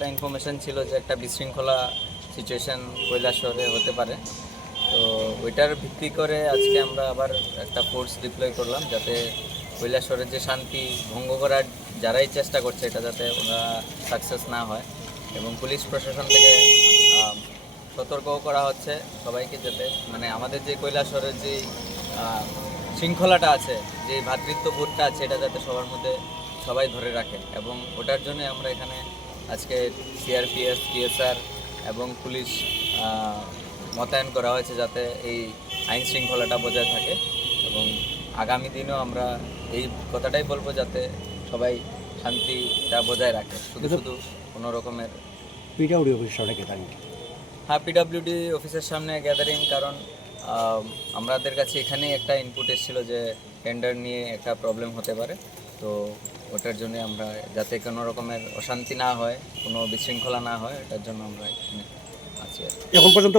একটা ইনফরমেশন ছিল যে একটা বিশৃঙ্খলা সিচুয়েশন কৈলাসহরে হতে পারে। তো ওইটার ভিত্তি করে আজকে আমরা আবার একটা ফোর্স ডিপ্লয় করলাম যাতে কৈলাসহরের যে শান্তি ভঙ্গ করার যারাই চেষ্টা করছে এটা যাতে ওরা সাকসেস না হয় এবং পুলিশ প্রশাসন থেকে সতর্কও করা হচ্ছে সবাইকে যাতে মানে আমাদের যে কৈলাসহরের যে শৃঙ্খলাটা আছে, যে ভ্রাতৃত্ববোধটা আছে, এটা যাতে সবার মধ্যে সবাই ধরে রাখে এবং ওটার জন্য আমরা এখানে আজকে সিআরপিএফ টিএসআর এবং পুলিশ মোতায়েন করা হয়েছে যাতে এই আইন শৃঙ্খলাটা বজায় থাকে এবং আগামী দিনেও আমরা এই কথাটাই বলব যাতে সবাই শান্তিটা বজায় রাখে। শুধু শুধু কোনো রকমের পিডাব্লিউ অফিস সড়কে দাঁড়িয়ে হ্যাঁ পিডাব্লিউডি অফিসের সামনে গ্যাদারিং কারণ আমাদের কাছে এখানেই একটা ইনপুট এসেছিল যে টেন্ডার নিয়ে একটা প্রবলেম হতে পারে। তো ওটার জন্য আমরা, যাতে কোনো রকমের অশান্তি না হয়, কোনো বিশৃঙ্খলা না হয়, এটার জন্য আমরা এখানে আছি এখন পর্যন্ত